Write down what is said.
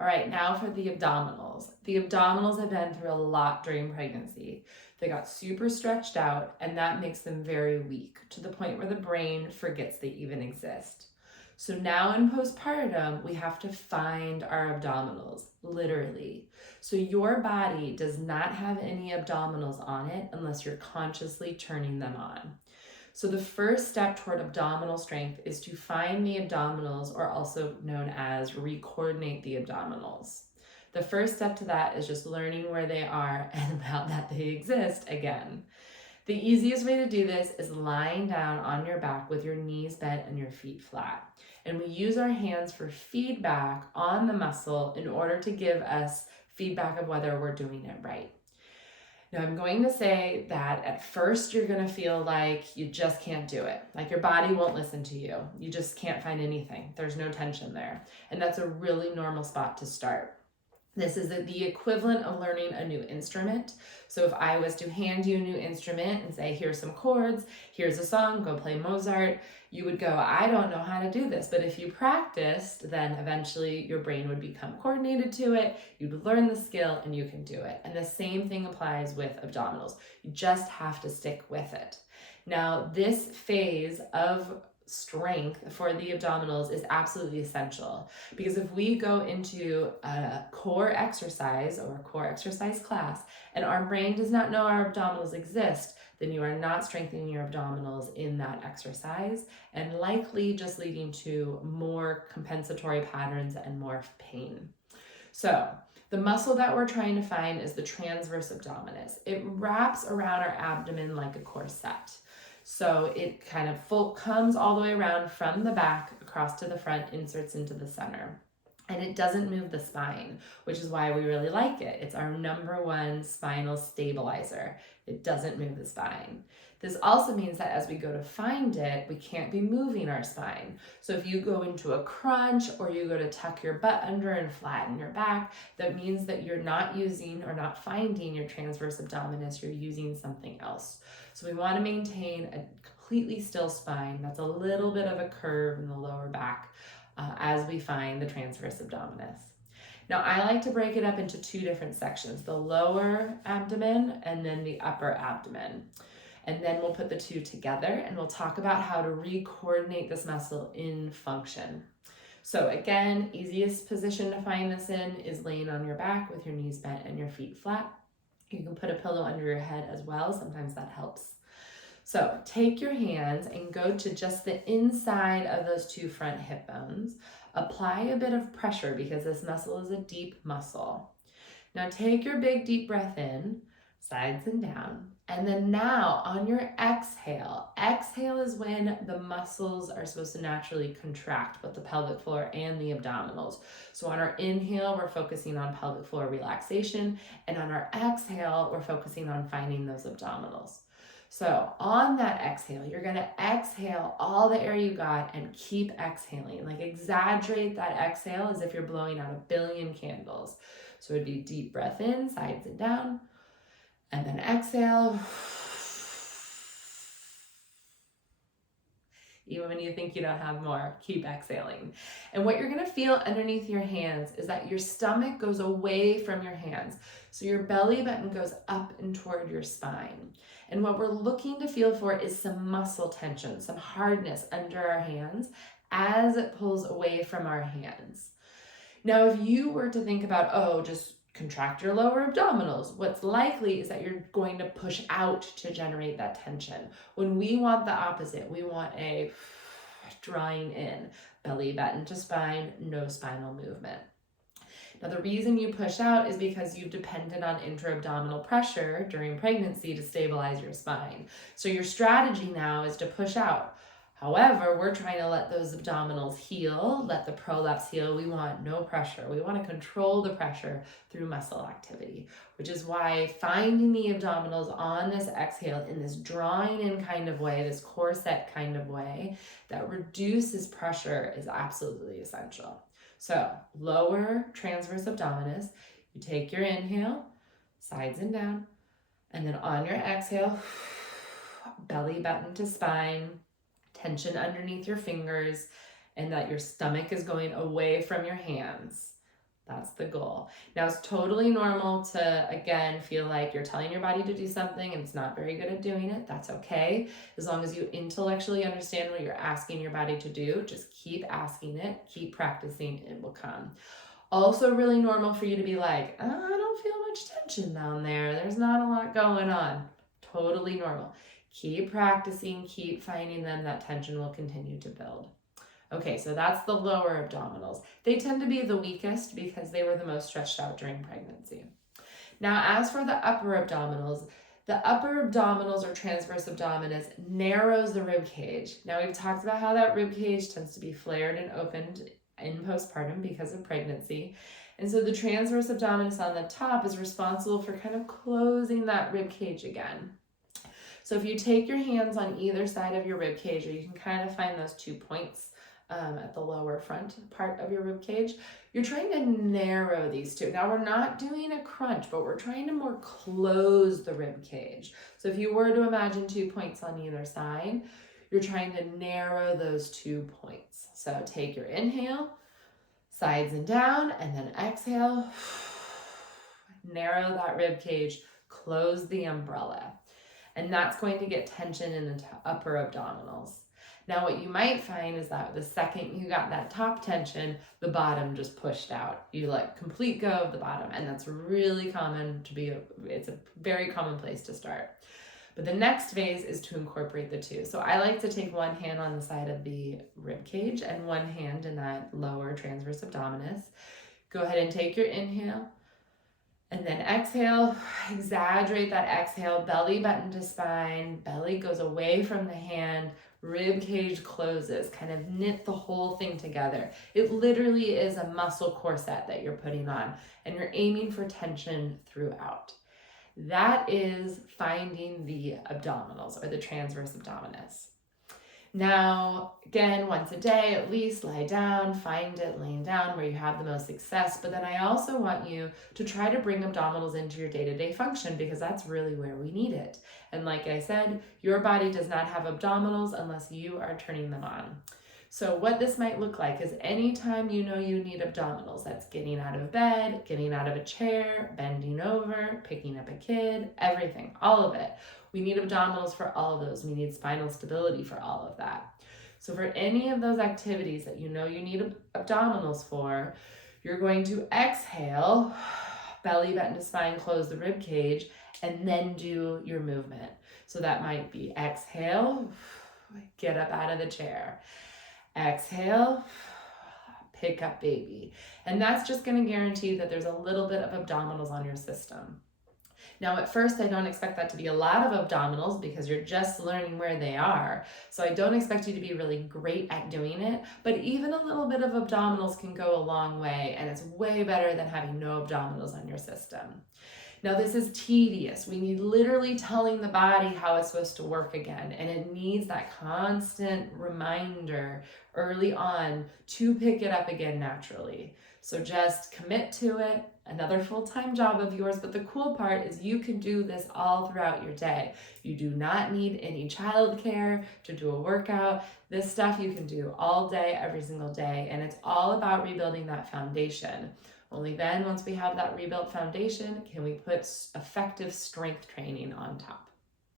All right, now for the abdominals. The abdominals have been through a lot during pregnancy. They got super stretched out, and that makes them very weak to the point where the brain forgets they even exist. So now in postpartum, we have to find our abdominals, literally. So your body does not have any abdominals on it unless you're consciously turning them on. So the first step toward abdominal strength is to find the abdominals, or also known as re-coordinate the abdominals. The first step to that is just learning where they are and about that they exist again. The easiest way to do this is lying down on your back with your knees bent and your feet flat. And we use our hands for feedback on the muscle in order to give us feedback of whether we're doing it right. Now, I'm going to say that at first you're going to feel like you just can't do it. Like your body won't listen to you. You just can't find anything. There's no tension there. And that's a really normal spot to start. This is the equivalent of learning a new instrument. So if I was to hand you a new instrument and say, here's some chords, here's a song, go play Mozart, you would go, I don't know how to do this. But if you practiced, then eventually your brain would become coordinated to it, you'd learn the skill, and you can do it. And the same thing applies with abdominals. You just have to stick with it. Now, this phase of strength for the abdominals is absolutely essential, because if we go into a core exercise or a core exercise class and our brain does not know our abdominals exist, then you are not strengthening your abdominals in that exercise, and likely just leading to more compensatory patterns and more pain. So the muscle that we're trying to find is the transverse abdominis. It wraps around our abdomen like a corset. So it kind of comes all the way around from the back across to the front, inserts into the center. And it doesn't move the spine, which is why we really like it. It's our number one spinal stabilizer. It doesn't move the spine. This also means that as we go to find it, we can't be moving our spine. So if you go into a crunch or you go to tuck your butt under and flatten your back, that means that you're not using or not finding your transverse abdominis, you're using something else. So we want to maintain a completely still spine that's a little bit of a curve in the lower back as we find the transverse abdominis. Now, I like to break it up into two different sections, the lower abdomen and then the upper abdomen. And then we'll put the two together and we'll talk about how to re-coordinate this muscle in function. So again, easiest position to find this in is laying on your back with your knees bent and your feet flat. You can put a pillow under your head as well. Sometimes that helps. So take your hands and go to just the inside of those two front hip bones. Apply a bit of pressure because this muscle is a deep muscle. Now take your big deep breath in, sides and down. And then now on your exhale is when the muscles are supposed to naturally contract, both the pelvic floor and the abdominals. So on our inhale, we're focusing on pelvic floor relaxation. And on our exhale, we're focusing on finding those abdominals. So on that exhale, you're going to exhale all the air you got and keep exhaling. Like exaggerate that exhale as if you're blowing out 1 billion candles. So it'd be deep breath in, sides and down, and then exhale. Even when you think you don't have more, keep exhaling. And what you're going to feel underneath your hands is that your stomach goes away from your hands. So your belly button goes up and toward your spine. And what we're looking to feel for is some muscle tension, some hardness under our hands as it pulls away from our hands. Now, if you were to think about, just contract your lower abdominals, what's likely is that you're going to push out to generate that tension. When we want the opposite, we want a drawing in, belly button to spine, no spinal movement. Now, the reason you push out is because you've depended on intra-abdominal pressure during pregnancy to stabilize your spine. So your strategy now is to push out. However, we're trying to let those abdominals heal, let the prolapse heal. We want no pressure. We want to control the pressure through muscle activity, which is why finding the abdominals on this exhale in this drawing in kind of way, this corset kind of way that reduces pressure is absolutely essential. So lower transverse abdominis, you take your inhale, sides and down, and then on your exhale, belly button to spine, tension underneath your fingers, and that your stomach is going away from your hands. That's the goal. Now, it's totally normal to, again, feel like you're telling your body to do something and it's not very good at doing it. That's okay. As long as you intellectually understand what you're asking your body to do, just keep asking it, keep practicing, it will come. Also really normal for you to be like, I don't feel much tension down there. There's not a lot going on. Totally normal. Keep practicing, keep finding them. That tension will continue to build. Okay, so that's the lower abdominals. They tend to be the weakest because they were the most stretched out during pregnancy. Now, as for the upper abdominals or transverse abdominis narrows the rib cage. Now, we've talked about how that rib cage tends to be flared and opened in postpartum because of pregnancy. And so the transverse abdominis on the top is responsible for kind of closing that rib cage again. So if you take your hands on either side of your rib cage, or you can kind of find those 2 points at the lower front part of your rib cage, you're trying to narrow these two. Now, we're not doing a crunch, but we're trying to more close the rib cage. So if you were to imagine 2 points on either side, you're trying to narrow those 2 points. So take your inhale, sides and down, and then exhale, narrow that rib cage, close the umbrella. And that's going to get tension in the upper abdominals. Now, what you might find is that the second you got that top tension, the bottom just pushed out. You let complete go of the bottom, and that's really common it's a very common place to start. But the next phase is to incorporate the two. So I like to take one hand on the side of the rib cage and one hand in that lower transverse abdominis. Go ahead and take your inhale. And then exhale, exaggerate that exhale, belly button to spine, belly goes away from the hand, rib cage closes, kind of knit the whole thing together. It literally is a muscle corset that you're putting on, and you're aiming for tension throughout. That is finding the abdominals or the transverse abdominis. Now, again, once a day at least, lie down, find it laying down where you have the most success. But then I also want you to try to bring abdominals into your day-to-day function, because that's really where we need it. And like I said, your body does not have abdominals unless you are turning them on. So what this might look like is anytime you know you need abdominals, that's getting out of bed, getting out of a chair, bending over, picking up a kid, everything, all of it. We need abdominals for all of those. We need spinal stability for all of that. So for any of those activities that you know you need abdominals for, you're going to exhale, belly button to spine, close the rib cage, and then do your movement. So that might be exhale, get up out of the chair. Exhale, pick up baby. And that's just going to guarantee that there's a little bit of abdominals on your system. Now, at first, I don't expect that to be a lot of abdominals because you're just learning where they are. So I don't expect you to be really great at doing it, but even a little bit of abdominals can go a long way, and it's way better than having no abdominals on your system. Now, this is tedious. We need literally telling the body how it's supposed to work again, and it needs that constant reminder early on to pick it up again naturally. So just commit to it, another full-time job of yours, but the cool part is you can do this all throughout your day. You do not need any childcare to do a workout. This stuff you can do all day, every single day, and it's all about rebuilding that foundation. Only then, once we have that rebuilt foundation, can we put effective strength training on top.